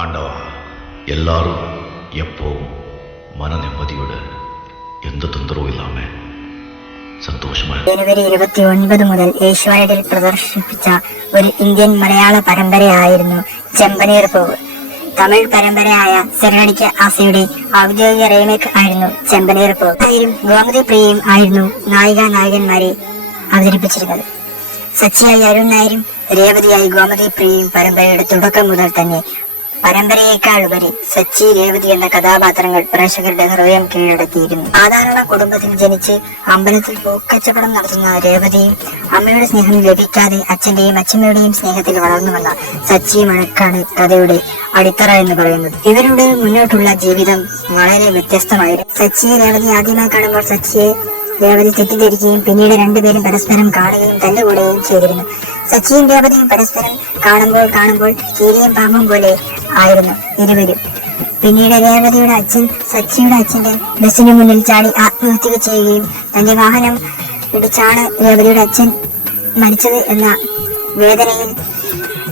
ஆண்டவா, எல்லாரும் எப்பவும் மன நிம்மதியோடு എന്ത് തൊന്തരവും ഇല്ലാമേ സന്തോഷമായി. ജനുവരി 29 മുതൽ ഏഷ്യാനെറ്റിൽ പ്രദർശിപ്പിച്ച ഒരു ഇന്ത്യൻ മലയാള പരമ്പരയായിരുന്നു ചെമ്പനീർ പൂവ്. തമിഴ് പരമ്പരയായ സിറടിക്ക ആസയുടെ ഔദ്യോഗിക റീമേക്ക് ആയിരുന്നു ചെമ്പനീർ പൂവ്. ഗോമതി പ്രിയയും ആയിരുന്നു നായികന്മാരെ അവതരിപ്പിച്ചിരുന്നത്. സച്ചിയായി അരുൺ നായരും രേവതിയായി ഗോമതി പ്രിയയും പരമ്പരയുടെ തുടക്കം മുതൽ തന്നെ പരമ്പരയേക്കാൾ ഉപരി സച്ചി, രേവതി എന്ന കഥാപാത്രങ്ങൾ പ്രേക്ഷകരുടെ ഹൃദയം കീഴടക്കിയിരുന്നു. സാധാരണ കുടുംബത്തിൽ ജനിച്ച് അമ്പലത്തിൽ പൂക്കച്ചവടം നടത്തുന്ന രേവതിയും അമ്മയുടെ സ്നേഹം ലഭിക്കാതെ അച്ഛന്റെയും അച്ഛമ്മയുടെയും സ്നേഹത്തിൽ വളർന്നു വന്ന സച്ചിയുമാണ് കഥയുടെ അടിത്തറ എന്ന് പറയുന്നത്. ഇവരുടെ മുന്നോട്ടുള്ള ജീവിതം വളരെ വ്യത്യസ്തമായിരുന്നു. സച്ചിയെ രേവതി ആദ്യമായി കാണുമ്പോൾ സച്ചിയെ രേവതി തെറ്റിദ്ധരിക്കുകയും പിന്നീട് രണ്ടുപേരും പരസ്പരം കാണുകയും തല്ലുകൂടുകയും ചെയ്തിരുന്നു. സച്ചിയും രേവതിയും പരസ്പരം കാണുമ്പോൾ കീരിയും പാമ്പും പോലെ ആയിരുന്നു ഇരുവരും. പിന്നീട് രേവതിയുടെ അച്ഛൻ സച്ചിയുടെ അച്ഛന്റെ ബസ്സിന് മുന്നിൽ ചാടി ആത്മഹത്യ ചെയ്യുകയും തന്റെ വാഹനം ഇടിച്ചാണ് രേവതിയുടെ അച്ഛൻ മരിച്ചത് എന്ന വേദനയിൽ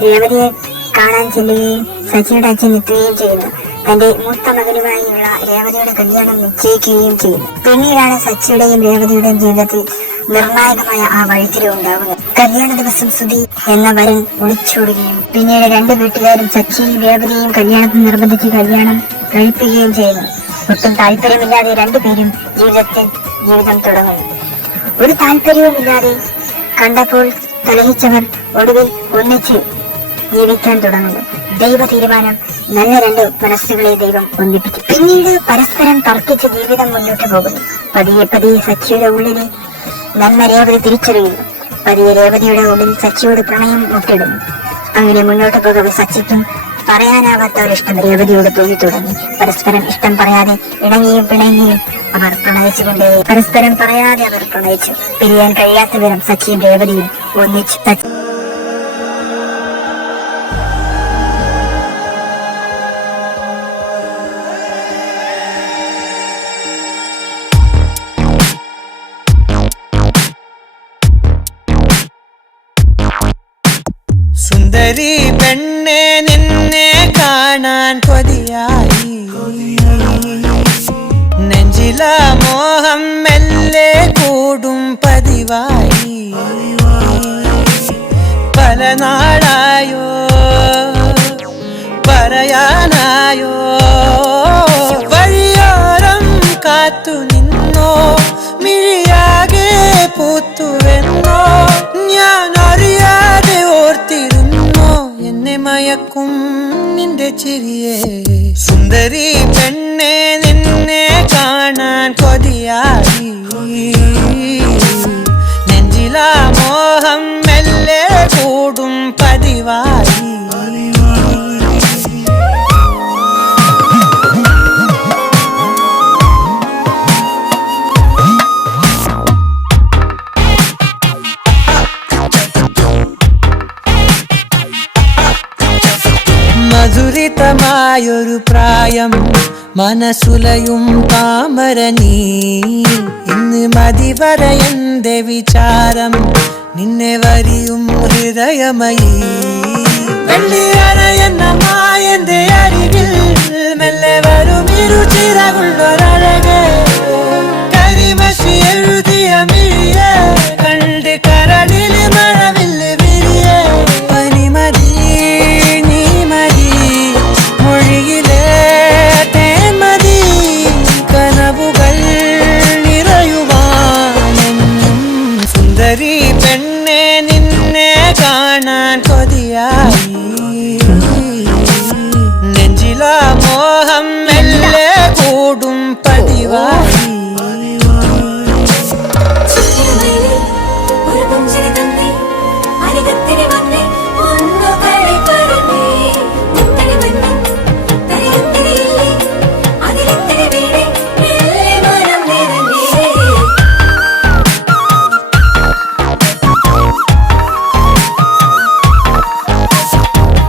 രേവതിയെ കാണാൻ ചെല്ലുകയും സച്ചിയുടെ അച്ഛൻ എത്തുകയും ചെയ്യുന്നു. തന്റെ മൂത്ത മകനുമായുള്ള രേവതിയുടെ കല്യാണം നിശ്ചയിക്കുകയും ചെയ്യുന്നു. പിന്നീടാണ് സച്ചിയുടെയും രേവതിയുടെയും ജീവിതത്തിൽ നിർണായകമായ ആ വഴിത്തിരിവ് ഉണ്ടാകുന്നത്. കല്യാണ ദിവസം സുധി എന്ന വരൻ ഒളിച്ചോടുകയും പിന്നീട് രണ്ടു വീട്ടുകാരും സച്ചിയും രേവതിയെയും കല്യാണത്തിന് നിർബന്ധിച്ച് കല്യാണം കഴിപ്പിക്കുകയും ചെയ്യുന്നു. ഒട്ടും താല്പര്യമില്ലാതെ രണ്ടുപേരും ജീവിതം തുടങ്ങുന്നു. ഒരു താല്പര്യവുമില്ലാതെ കണ്ടപ്പോൾ കലഹിച്ചവർ ഒടുവിൽ ഒന്നിച്ച് ജീവിക്കാൻ തുടങ്ങുന്നു. ദൈവ തീരുമാനം, നല്ല രണ്ട് മനസ്സുകളെ ദൈവം ഒന്നിപ്പിച്ചു. പിന്നീട് പരസ്പരം തർക്കിച്ച് ജീവിതം മുന്നോട്ട് പോകുന്നു. പതിയെ സച്ചിയുടെ ഉള്ളിലെ നന്മ രേവതി തിരിച്ചറിയുന്നു. പതിയെ രേവതിയുടെ ഉള്ളിൽ സച്ചിയോട് പ്രണയം മുട്ടിടുന്നു. അങ്ങനെ മുന്നോട്ട് പോകവെ സച്ചിക്കും പറയാനാവാത്ത ഒരിഷ്ടം രേവതിയോട് തോന്നി തുടങ്ങി. പരസ്പരം ഇഷ്ടം പറയാതെ ഇണങ്ങിയും പിണങ്ങിയും അവർ പ്രണയിച്ചു. പിരിയാൻ കഴിയാത്ത വിധം സച്ചിയും രേവതിയും ഒന്നിച്ചു. സുന്ദരി പെണ്ണെ നിന്നെ കാണാൻ കൊതിയായി, നെഞ്ചില മോഹം മെല്ലെ കൂടും പതിവായി. പല നാളായോ പറയാനായോ വഴിയോരം കാത്തു നിന്നോ, മിഴിയാകെ പൂത്തുവെന്നോ ഞാൻ അറിയാതെ ഓർത്തിരുന്നോ എന്നെ മയക്കും നിന്റെ ചിരിയെ. സുന്ദരി പെണ്ണെ നിന്നെ കാണാൻ കൊതിയായി, നെഞ്ചില മോഹം മെല്ലെ കൂടും പതിവായി. മധുരിതമായൊരു പ്രായം, മനസുലയും താമരനീ. ഇന്ന് മതിവരയന്റെ വിചാരം, നിന്നെ വരിയും ഹൃദയമയീ. വെള്ളിയറയെന്ന മായന്റെ അരികിൽ മെല്ലെ വരും ഇരുചിറകുള്ളൊരഴകെ. കരിമഷി എഴുതിയ മിഴിയെ കണ്ട് കരളിൽ മഴവില്ല് വിരിയെ. പനിമതി മൊഴിയിലെ തേന്മതി, കനവുകൾ നിറയുവാനെന്നും. സുന്ദരി പെണ്ണെ നിന്നെ കാണാൻ കൊതിയായി, നെഞ്ചില മോഹം മെല്ലെ കൂടും പതിവായി.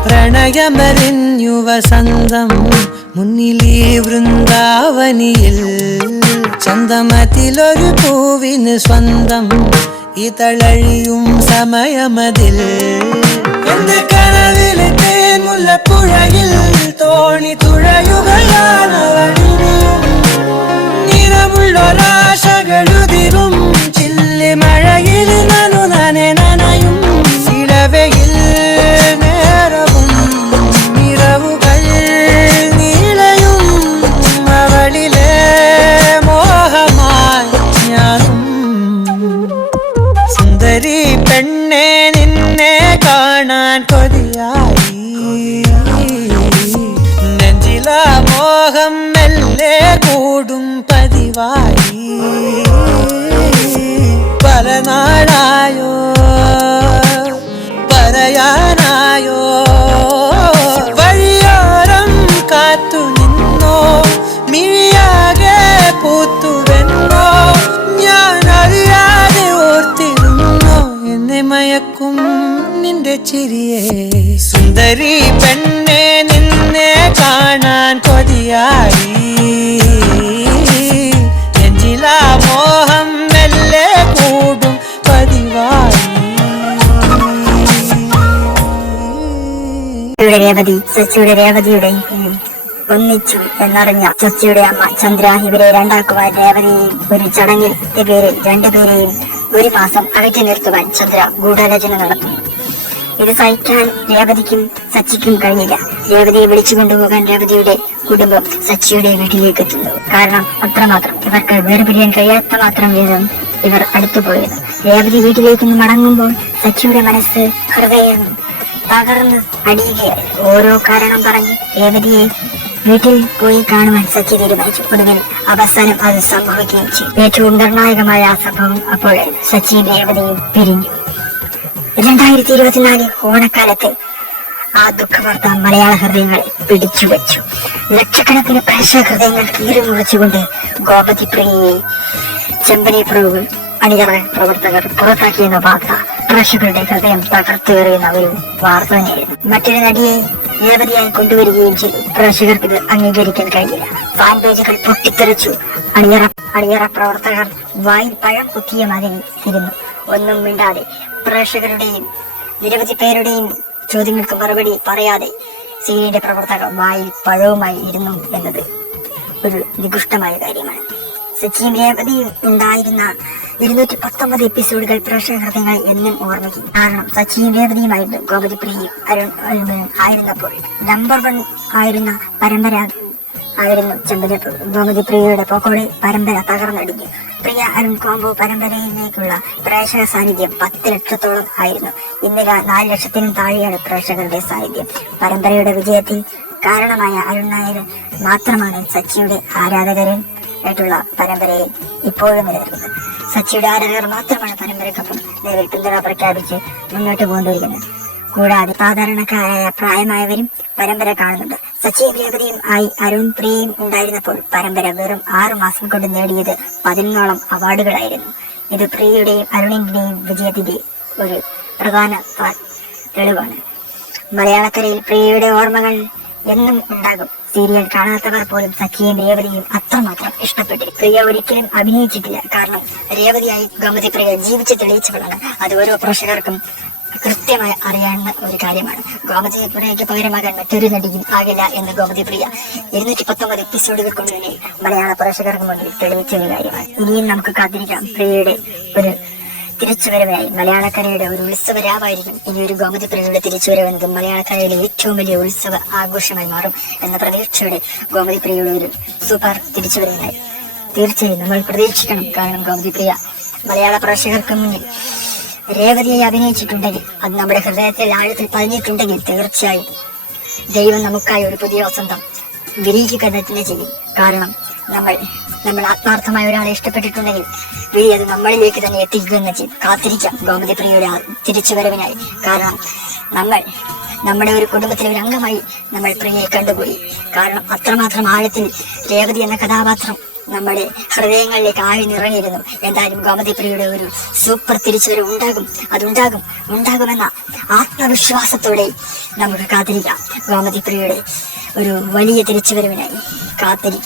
പ്രണയമറിഞ്ഞു വസന്തം മുന്നിലീ വൃന്ദാവനിയിൽ. ചന്തമതിലൊരു പൂവിന് സ്വന്തം ഇതളഴിയും സമയമതിൽ. എന്റെ കനവിലെ തേൻമുല്ലപ്പുഴയിൽ തോണി തുഴയുകയാണവളിനിയും നിറമുള്ളൊരാശകളുതിരും ചില്ലി മഴയിൽ നനയും ഇളവയിൽ നേരവും നിറവുകൾ നീളയും അവളിലെ മോഹമായി ഞാനും സുന്ദരി പെണ്ണെ നിന്നെ കാണാൻ കൊതിയായി നെഞ്ചില മോഹം മെല്ലെ കൂടും പതിവായി പല നാളായോ പറയാനായോ വഴിയോരം കാത്തു നിന്നോ മിഴിയാകെ പൂത്തുവെന്നോ ഞാൻ അറിയാതെ ഓർത്തിരുന്നോ എന്നെ മയക്കും നിന്റെ ചിരിയെ സുന്ദരി പെണ്ണെ നിന്നെ കാണാൻ കൊതിയായി നെഞ്ചില മോഹം മെല്ലെ കൂടും പതിവായി രേവതി ചച്ചിയുടെ രേവതിയുടെയും ഒന്നിച്ചു എന്നറിഞ്ഞ ചച്ചിയുടെ അമ്മ ചന്ദ്ര ഇവരെ രണ്ടാക്കുവാൻ രേവതിയെയും ഒരു ചടങ്ങിൽ പേരിൽ രണ്ടുപേരെയും ഒരു മാസം അകറ്റി നിർത്തുവാൻ ചന്ദ്ര ഗൂഢാലോചന നടത്തുന്നു. ഇത് സഹിക്കാൻ രേവതിക്കും സച്ചിക്കും കഴിഞ്ഞില്ല. രേവതിയെ വിളിച്ചു കൊണ്ടുപോകാൻ രേവതിയുടെ കുടുംബം സച്ചിയുടെ വീട്ടിലേക്ക് എത്തുന്നു. കാരണം അത്രമാത്രം ഇവർക്ക് വേർപിരിയാൻ കഴിയാത്ത മാത്രം വീതം ഇവർ അടുത്തുപോയിരുന്നു. രേവതി വീട്ടിലേക്ക് മടങ്ങുമ്പോൾ സച്ചിയുടെ മനസ്സ് ഹൃദയം തകർന്ന് അടിയുകയായി. ഓരോ കാരണം പറഞ്ഞ് രേവതിയെ വീട്ടിൽ പോയി കാണുവാൻ സച്ചി തീരുമാനിച്ചു. ഒടുവിൽ അവസാനം അത് സംഭവിക്കുകയും ചെയ്തു. ഏറ്റവും നിർണായകമായ ആ സംഭവം അപ്പോഴാണ്. സച്ചിയും രേവതിയും പിരിഞ്ഞു. 2024 ഓണക്കാലത്ത് ആ ദുഃഖവാർത്ത മലയാള ഹൃദയങ്ങളെ പിടിച്ചുവെച്ചു. ലക്ഷക്കണക്കിന് പ്രേക്ഷക ഹൃദയങ്ങൾ കീറി മുറിച്ചുകൊണ്ട് ഗോപതി പ്രിയയെ ചെമ്പനി പ്രഭു അണിയറ പ്രവർത്തകർ പുറത്താക്കിയെന്ന വാർത്ത പ്രേക്ഷകരുടെ ഹൃദയം തകർത്തെറിയുന്ന ഒരു വാർത്ത തന്നെയായിരുന്നു. മറ്റൊരു നടിയെ രേവതിയായി കൊണ്ടുവരികയും ചെയ്തു. പ്രേക്ഷകർക്ക് ഇത് അംഗീകരിക്കാൻ കഴിഞ്ഞില്ല. ഫാൻ പേജുകൾ പൊട്ടിത്തെറിച്ചു. അണിയറ പ്രവർത്തകർ വായിൽ പഴം കുത്തിയ മാതിരി തിരുന്നു. ഒന്നും മിണ്ടാതെ പ്രേക്ഷകരുടെയും നിരവധി പേരുടെയും ചോദ്യങ്ങൾക്ക് മറുപടി പറയാതെ സീരിയലിന്റെ പ്രവർത്തകർ വായിൽ പഴവുമായി ഇരുന്നു എന്നത് ഒരു നികൃഷ്ടമായ കാര്യമാണ്. സച്ചിയും രേവതിയും ഉണ്ടായിരുന്ന 219 എപ്പിസോഡുകൾ പ്രേക്ഷക ഹൃദയങ്ങൾ എന്നും ഓർമ്മിക്കും. കാരണം സച്ചിയും രേവതിയുമായിരുന്നു ഗോപതി പ്രിയയും അരുൺ ആയിരുന്നപ്പോൾ നമ്പർ 1 ആയിരുന്ന പരമ്പര ആയിരുന്നു ചെമ്പനി ഗോപതി പ്രിയയുടെ പോക്കോടെ പരമ്പര തകർന്നടിഞ്ഞു. പ്രിയ അരുൺ കോംബോ പരമ്പരയിലേക്കുള്ള പ്രേക്ഷക സാന്നിധ്യം 10 ലക്ഷത്തോളം ആയിരുന്നു. ഇന്ന് 4 ലക്ഷത്തിനും താഴെയാണ് പ്രേക്ഷകരുടെ സാന്നിധ്യം. പരമ്പരയുടെ വിജയത്തിൽ കാരണമായ അരുൺ നായർ മാത്രമാണ് സച്ചിയുടെ ആരാധകരും ആയിട്ടുള്ള പരമ്പരയിൽ ഇപ്പോഴും നിലനിൽക്കുന്നത്. സച്ചിയുടെ ആരാധകർ മാത്രമാണ് പരമ്പരയ്ക്കൊപ്പം നിലവിൽ പിന്തുണ പ്രഖ്യാപിച്ച് മുന്നോട്ട് പോകൊണ്ടിരിക്കുന്നത്. കൂടാതെ സാധാരണക്കാരായ പ്രായമായവരും പരമ്പര കാണുന്നുണ്ട്. സച്ചിയും രേവതിയും ആയി അരുൺ പ്രിയയും ഉണ്ടായിരുന്നപ്പോൾ പരമ്പര വെറും 6 മാസം കൊണ്ട് നേടിയത് 11ഓളം അവാർഡുകളായിരുന്നു. ഇത് പ്രിയയുടെയും അരുണിന്റെയും വിജയത്തിന്റെ ഒരു പ്രധാന തെളിവാണ്. മലയാളക്കരയിൽ പ്രിയയുടെ ഓർമ്മകൾ എന്നും ഉണ്ടാകും. സീരിയൽ കാണാത്തവർ പോലും സച്ചിയും രേവതിയും അത്രമാത്രം ഇഷ്ടപ്പെട്ടു. പ്രിയ ഒരിക്കലും അഭിനയിച്ചിട്ടില്ല. കാരണം രേവതിയായി ഗോമതി പ്രിയ ജീവിച്ച് തെളിയിച്ചവളാണ്. അത് ഓരോ പ്രേക്ഷകർക്കും കൃത്യമായി അറിയാവുന്ന ഒരു കാര്യമാണ്. ഗോമതി പ്രിയയ്ക്ക് പകരമാകാൻ മറ്റൊരു നടിയും ആകില്ല എന്ന് ഗോമതി പ്രിയ 219 എപ്പിസോഡുകൾ കൊണ്ട് തന്നെ മലയാള പ്രേക്ഷകർക്ക് മുന്നിൽ തെളിയിച്ച ഒരു കാര്യമാണ്. ഇനിയും നമുക്ക് കാത്തിരിക്കാം പ്രിയയുടെ ഒരു തിരിച്ചുവരവിനായി. മലയാളക്കരയുടെ ഒരു ഉത്സവരാവായിരിക്കും ഇനി ഒരു ഗോമതി പ്രിയയുടെ തിരിച്ചുവരവെന്നത് മലയാളക്കരയിലെ ഏറ്റവും വലിയ ഉത്സവ ആഘോഷമായി മാറും എന്ന പ്രതീക്ഷയോടെ ഗോമതി പ്രിയയുടെ ഒരു സൂപ്പർ തിരിച്ചുവരവിനായി തീർച്ചയായും നമ്മൾ പ്രതീക്ഷിക്കണം. കാരണം ഗോമതി പ്രിയ മലയാള പ്രേക്ഷകർക്ക് മുന്നിൽ രേവതിയെ അഭിനയിച്ചിട്ടുണ്ടെങ്കിൽ, അത് നമ്മുടെ ഹൃദയത്തിൽ ആഴത്തിൽ പതിഞ്ഞിട്ടുണ്ടെങ്കിൽ തീർച്ചയായും ദൈവം നമുക്കായി ഒരു പുതിയ വസന്തം വിരിയിക്കുക തന്നെ ചെയ്യും. കാരണം നമ്മൾ ആത്മാർത്ഥമായ ഒരാളെ ഇഷ്ടപ്പെട്ടിട്ടുണ്ടെങ്കിൽ വിധി അത് നമ്മളിലേക്ക് തന്നെ എത്തിക്കുക തന്നെ ചെയ്യും. കാത്തിരിക്കാം ഗോമതി പ്രിയയുടെ തിരിച്ചുവരവിനായി. കാരണം നമ്മുടെ ഒരു കുടുംബത്തിലെ ഒരു അംഗമായി നമ്മൾ പ്രിയയെ കണ്ടുപോയി. കാരണം അത്രമാത്രം ആഴത്തിൽ രേവതി എന്ന കഥാപാത്രം നമ്മുടെ ഹൃദയങ്ങളിലേക്ക് ആഴ്ന്നിറങ്ങിയിരുന്നു. എന്തായാലും ഗോമതി പ്രിയയുടെ ഒരു സൂപ്പർ തിരിച്ചുവരവ് ഉണ്ടാകുമെന്ന ആത്മവിശ്വാസത്തോടെ നമുക്ക് കാത്തിരിക്കാം. ഗോമതി പ്രിയയുടെ ഒരു വലിയ തിരിച്ചുവരവിനായി കാത്തിരിക്കാം.